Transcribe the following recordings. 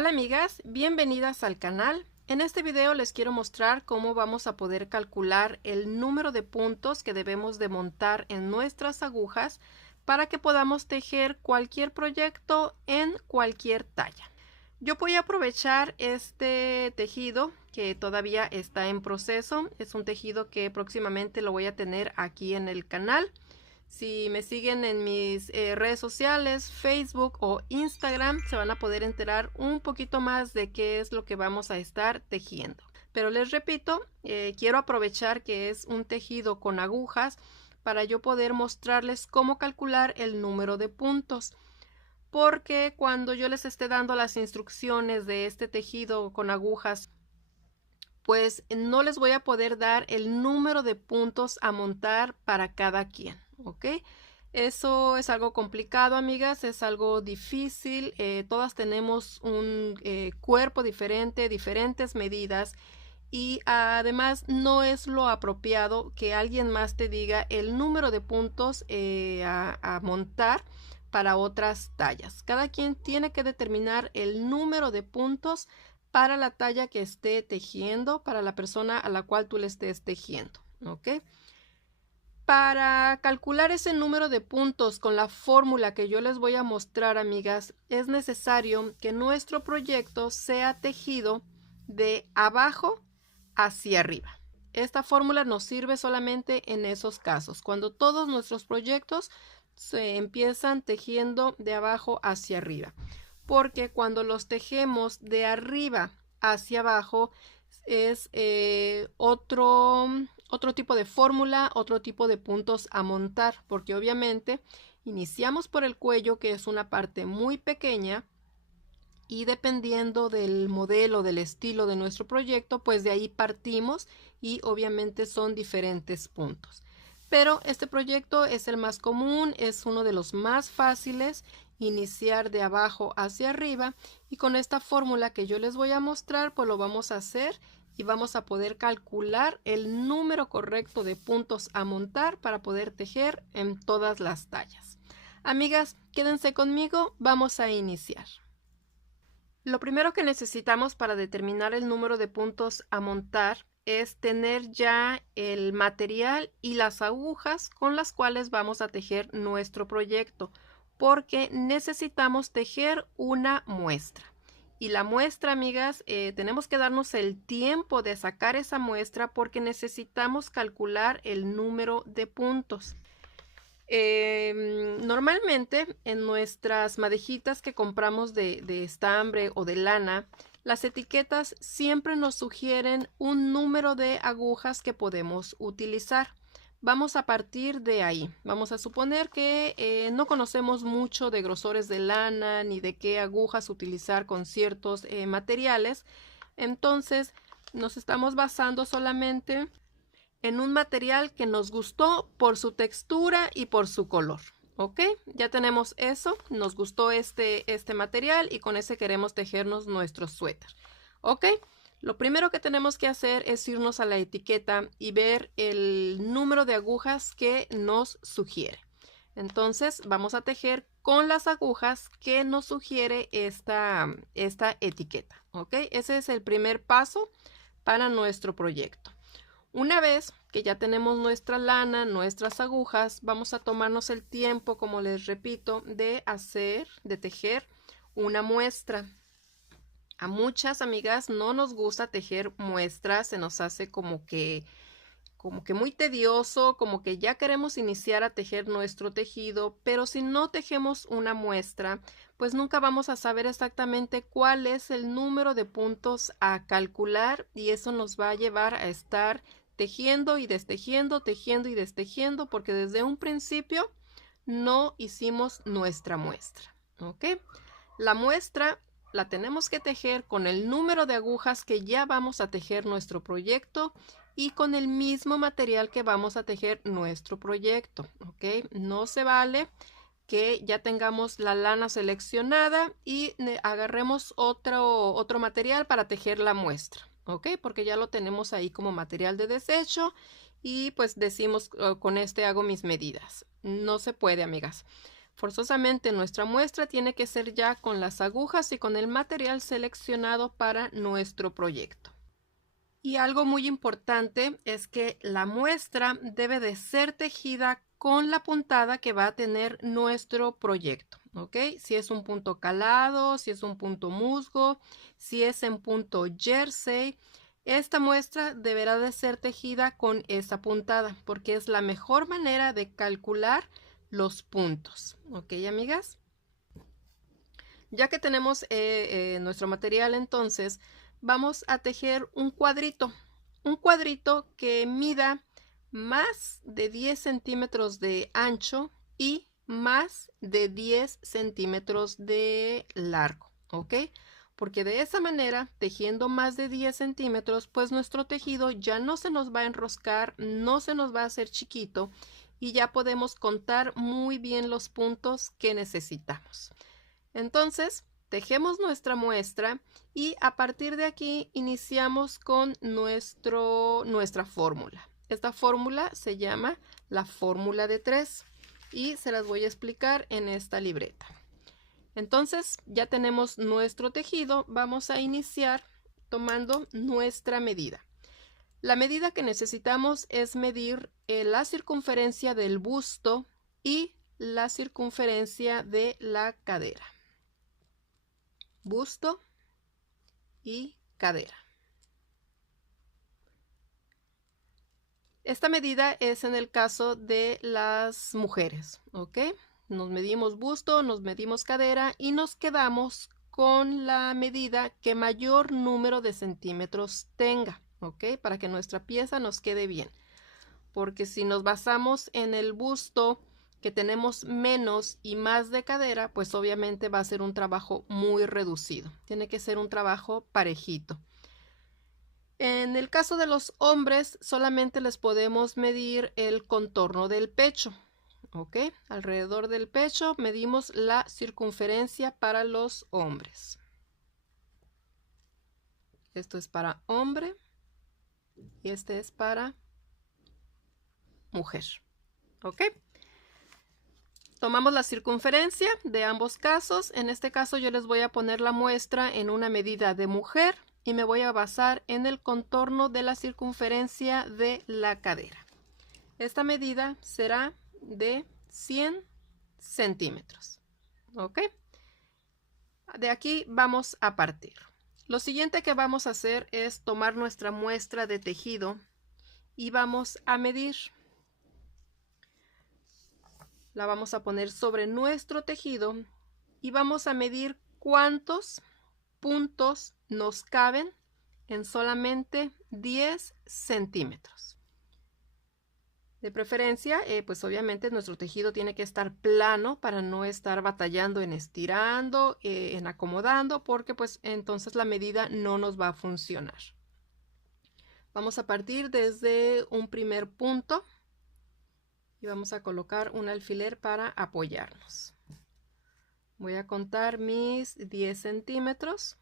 Hola amigas, bienvenidas al canal. En este video les quiero mostrar cómo vamos a poder calcular el número de puntos que debemos de montar en nuestras agujas para que podamos tejer cualquier proyecto en cualquier talla. Yo voy a aprovechar este tejido que todavía está en proceso. Es un tejido que próximamente lo voy a tener aquí en el canal. Si me siguen en mis redes sociales, Facebook o Instagram, se van a poder enterar un poquito más de qué es lo que vamos a estar tejiendo. Pero les repito, quiero aprovechar que es un tejido con agujas para yo poder mostrarles cómo calcular el número de puntos. Porque cuando yo les esté dando las instrucciones de este tejido con agujas, pues no les voy a poder dar el número de puntos a montar para cada quien, ¿ok? Eso es algo complicado, amigas, es algo difícil. Todas tenemos un cuerpo diferente, diferentes medidas, y además no es lo apropiado que alguien más te diga el número de puntos a montar para otras tallas. Cada quien tiene que determinar el número de puntos para la talla que esté tejiendo, para la persona a la cual tú le estés tejiendo, ¿ok? Para calcular ese número de puntos con la fórmula que yo les voy a mostrar, amigas, es necesario que nuestro proyecto sea tejido de abajo hacia arriba. Esta fórmula nos sirve solamente en esos casos, cuando todos nuestros proyectos se empiezan tejiendo de abajo hacia arriba, porque cuando los tejemos de arriba hacia abajo es otro tipo de fórmula, otro tipo de puntos a montar, porque obviamente iniciamos por el cuello, que es una parte muy pequeña, y dependiendo del modelo, del estilo de nuestro proyecto, pues de ahí partimos y obviamente son diferentes puntos. Pero este proyecto es el más común, es uno de los más fáciles, iniciar de abajo hacia arriba, y con esta fórmula que yo les voy a mostrar, pues lo vamos a hacer y vamos a poder calcular el número correcto de puntos a montar para poder tejer en todas las tallas. Amigas, quédense conmigo, vamos a iniciar. Lo primero que necesitamos para determinar el número de puntos a montar es tener ya el material y las agujas con las cuales vamos a tejer nuestro proyecto, porque necesitamos tejer una muestra. Y la muestra, amigas, tenemos que darnos el tiempo de sacar esa muestra porque necesitamos calcular el número de puntos. Normalmente en nuestras madejitas que compramos de estambre o de lana, las etiquetas siempre nos sugieren un número de agujas que podemos utilizar. Vamos a partir de ahí. Vamos a suponer que no conocemos mucho de grosores de lana ni de qué agujas utilizar con ciertos materiales. Entonces nos estamos basando solamente en un material que nos gustó por su textura y por su color. ¿Ok? Ya tenemos eso, nos gustó este material y con ese queremos tejernos nuestro suéter. ¿Ok? Lo primero que tenemos que hacer es irnos a la etiqueta y ver el número de agujas que nos sugiere. Entonces vamos a tejer con las agujas que nos sugiere esta etiqueta. ¿Ok? Ese es el primer paso para nuestro proyecto. Una vez que ya tenemos nuestra lana, nuestras agujas, vamos a tomarnos el tiempo, como les repito, de tejer una muestra. A muchas amigas no nos gusta tejer muestras, se nos hace como que muy tedioso, como que ya queremos iniciar a tejer nuestro tejido, pero si no tejemos una muestra, pues nunca vamos a saber exactamente cuál es el número de puntos a calcular, y eso nos va a llevar a estar tejiendo y destejiendo, tejiendo y destejiendo, porque desde un principio no hicimos nuestra muestra, ¿ok? La muestra la tenemos que tejer con el número de agujas que ya vamos a tejer nuestro proyecto y con el mismo material que vamos a tejer nuestro proyecto, ¿ok? No se vale que ya tengamos la lana seleccionada y agarremos otro material para tejer la muestra, ¿ok? Porque ya lo tenemos ahí como material de desecho y pues decimos con este hago mis medidas. No se puede, amigas. forzosamente nuestra muestra tiene que ser ya con las agujas y con el material seleccionado para nuestro proyecto. Y algo muy importante es que la muestra debe de ser tejida con la puntada que va a tener nuestro proyecto, ¿ok? Si es un punto calado, si es un punto musgo, si es en punto jersey, esta muestra deberá de ser tejida con esa puntada porque es la mejor manera de calcular los puntos, ¿ok, amigas? Ya que tenemos nuestro material, entonces vamos a tejer un cuadrito que mida más de 10 centímetros de ancho y más de 10 centímetros de largo, ¿ok? Porque de esa manera, tejiendo más de 10 centímetros, pues nuestro tejido ya no se nos va a enroscar, no se nos va a hacer chiquito y ya podemos contar muy bien los puntos que necesitamos. Entonces, tejemos nuestra muestra y a partir de aquí iniciamos con nuestra fórmula. Esta fórmula se llama la fórmula de 3 y se las voy a explicar en esta libreta. Entonces, ya tenemos nuestro tejido. Vamos a iniciar tomando nuestra medida. La medida que necesitamos es medir la circunferencia del busto y la circunferencia de la cadera. Busto y cadera. Esta medida es en el caso de las mujeres, ¿ok? Nos medimos busto, nos medimos cadera y nos quedamos con la medida que mayor número de centímetros tenga, ¿ok? Para que nuestra pieza nos quede bien. Porque si nos basamos en el busto que tenemos menos y más de cadera, pues obviamente va a ser un trabajo muy reducido. Tiene que ser un trabajo parejito. En el caso de los hombres, solamente les podemos medir el contorno del pecho. ¿Ok? Alrededor del pecho medimos la circunferencia para los hombres. Esto es para hombre y este es para mujer. ¿Ok? Tomamos la circunferencia de ambos casos. En este caso yo les voy a poner la muestra en una medida de mujer y me voy a basar en el contorno de la circunferencia de la cadera. Esta medida será de 100 centímetros. ¿Ok? De aquí vamos a partir. Lo siguiente que vamos a hacer es tomar nuestra muestra de tejido y vamos a medir. La vamos a poner sobre nuestro tejido y vamos a medir cuántos puntos nos caben en solamente 10 centímetros. De preferencia, pues obviamente nuestro tejido tiene que estar plano para no estar batallando en estirando, en acomodando, porque pues entonces la medida no nos va a funcionar. Vamos a partir desde un primer punto y vamos a colocar un alfiler para apoyarnos. Voy a contar mis 10 centímetros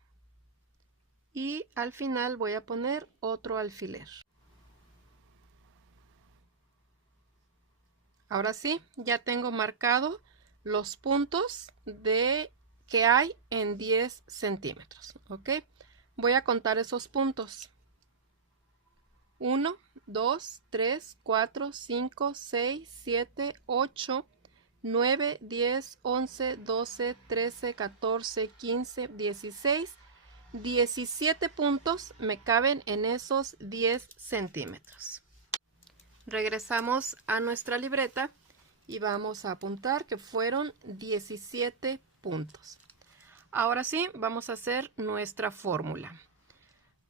y al final voy a poner otro alfiler. Ahora sí, ya tengo marcado los puntos que hay en 10 centímetros, ¿ok? Voy a contar esos puntos. 1, 2, 3, 4, 5, 6, 7, 8, 9, 10, 11, 12, 13, 14, 15, 16, 17 puntos me caben en esos 10 centímetros. Regresamos a nuestra libreta y vamos a apuntar que fueron 17 puntos. Ahora sí, vamos a hacer nuestra fórmula.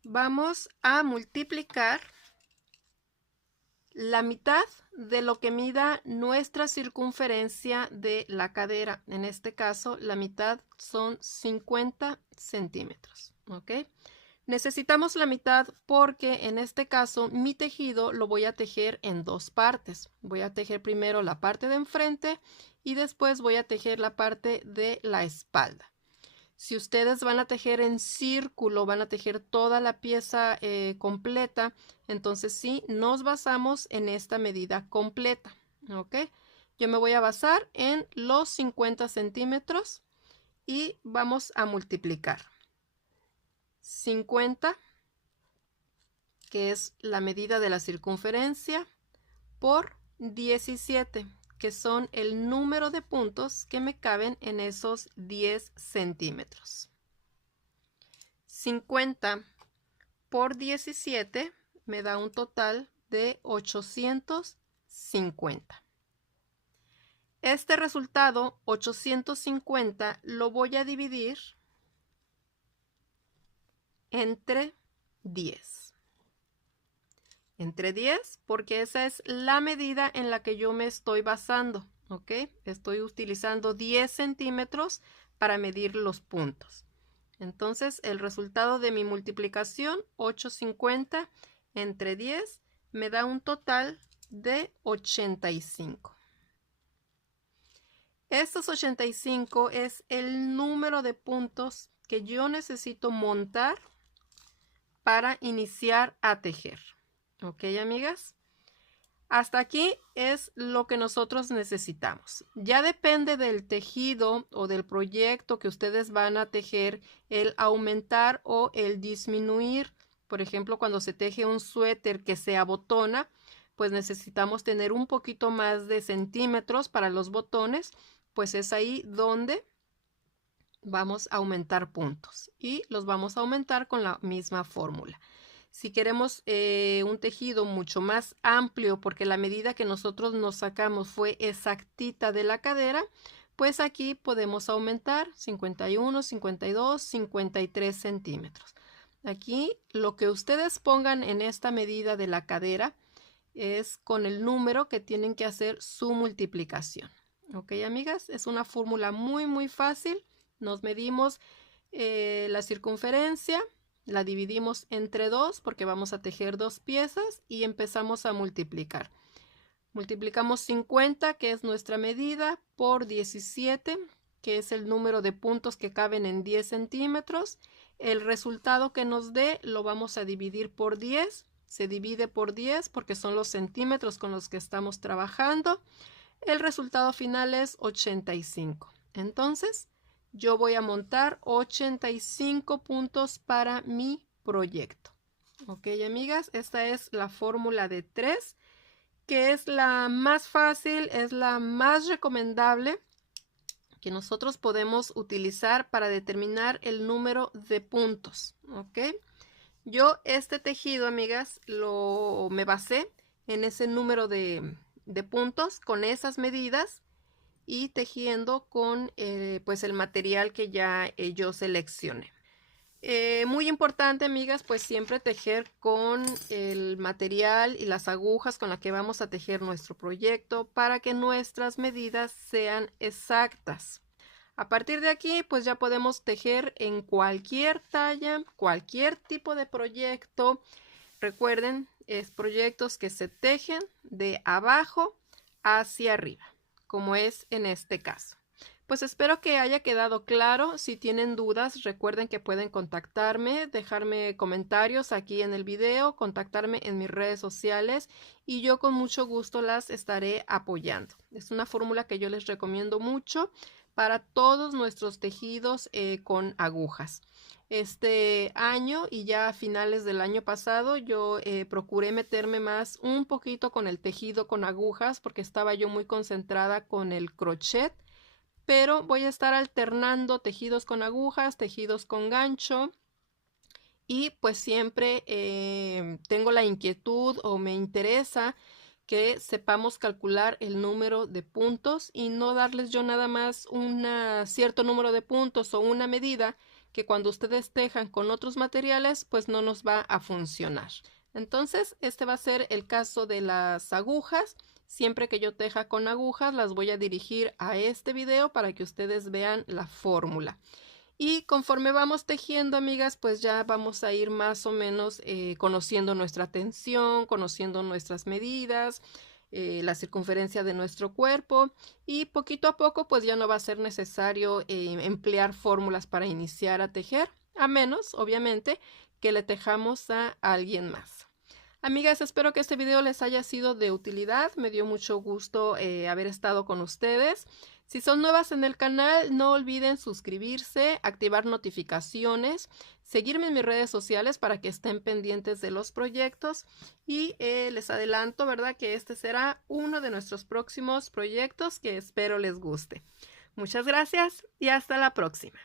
Vamos a multiplicar la mitad de lo que mida nuestra circunferencia de la cadera. En este caso, la mitad son 50 centímetros. ¿Ok? Necesitamos la mitad porque en este caso mi tejido lo voy a tejer en dos partes. Voy a tejer primero la parte de enfrente y después voy a tejer la parte de la espalda. Si ustedes van a tejer en círculo, van a tejer toda la pieza completa, entonces sí, nos basamos en esta medida completa, ¿ok? Yo me voy a basar en los 50 centímetros y vamos a multiplicar 50, que es la medida de la circunferencia, por 17, que son el número de puntos que me caben en esos 10 centímetros. 50 por 17 me da un total de 850. Este resultado, 850, lo voy a dividir entre 10. Entre 10, porque esa es la medida en la que yo me estoy basando, ¿ok? Estoy utilizando 10 centímetros para medir los puntos. Entonces, el resultado de mi multiplicación, 850 entre 10, me da un total de 85. Estos 85 es el número de puntos que yo necesito montar para iniciar a tejer. ¿Ok, amigas? Hasta aquí es lo que nosotros necesitamos. Ya depende del tejido o del proyecto que ustedes van a tejer, el aumentar o el disminuir. Por ejemplo, cuando se teje un suéter que se abotona, pues necesitamos tener un poquito más de centímetros para los botones, pues es ahí donde vamos a aumentar puntos y los vamos a aumentar con la misma fórmula. Si queremos un tejido mucho más amplio, porque la medida que nosotros nos sacamos fue exactita de la cadera, pues aquí podemos aumentar 51, 52, 53 centímetros. Aquí lo que ustedes pongan en esta medida de la cadera es con el número que tienen que hacer su multiplicación. ¿Ok, amigas? Es una fórmula muy fácil. Nos medimos la circunferencia, la dividimos entre 2 porque vamos a tejer 2 piezas y empezamos a multiplicar. Multiplicamos 50, que es nuestra medida, por 17, que es el número de puntos que caben en 10 centímetros. El resultado que nos dé lo vamos a dividir por 10. Se divide por 10 porque son los centímetros con los que estamos trabajando. El resultado final es 85. Entonces, yo voy a montar 85 puntos para mi proyecto. Ok, amigas, esta es la fórmula de 3, que es la más fácil, es la más recomendable que nosotros podemos utilizar para determinar el número de puntos. Ok, yo este tejido, amigas, me basé en ese número de puntos con esas medidas y tejiendo con pues el material que ya yo seleccioné. Muy importante, amigas, pues siempre tejer con el material y las agujas con las que vamos a tejer nuestro proyecto para que nuestras medidas sean exactas. A partir de aquí, pues ya podemos tejer en cualquier talla, cualquier tipo de proyecto. Recuerden, es proyectos que se tejen de abajo hacia arriba, como es en este caso. Pues espero que haya quedado claro. Si tienen dudas, recuerden que pueden contactarme, dejarme comentarios aquí en el video, contactarme en mis redes sociales y yo con mucho gusto las estaré apoyando. Es una fórmula que yo les recomiendo mucho para todos nuestros tejidos con agujas. Este año y ya a finales del año pasado yo procuré meterme más un poquito con el tejido con agujas porque estaba yo muy concentrada con el crochet, pero voy a estar alternando tejidos con agujas, tejidos con gancho y pues siempre tengo la inquietud o me interesa que sepamos calcular el número de puntos y no darles yo nada más un cierto número de puntos o una medida que cuando ustedes tejan con otros materiales pues no nos va a funcionar. Entonces este va a ser el caso de las agujas. Siempre que yo teja con agujas las voy a dirigir a este video para que ustedes vean la fórmula. Y conforme vamos tejiendo, amigas, pues ya vamos a ir más o menos conociendo nuestra tensión, conociendo nuestras medidas, la circunferencia de nuestro cuerpo y poquito a poco pues ya no va a ser necesario emplear fórmulas para iniciar a tejer, a menos, obviamente, que le tejamos a alguien más. Amigas, espero que este video les haya sido de utilidad. Me dio mucho gusto haber estado con ustedes. Si son nuevas en el canal, no olviden suscribirse, activar notificaciones, seguirme en mis redes sociales para que estén pendientes de los proyectos. Y les adelanto, ¿verdad?, que este será uno de nuestros próximos proyectos que espero les guste. Muchas gracias y hasta la próxima.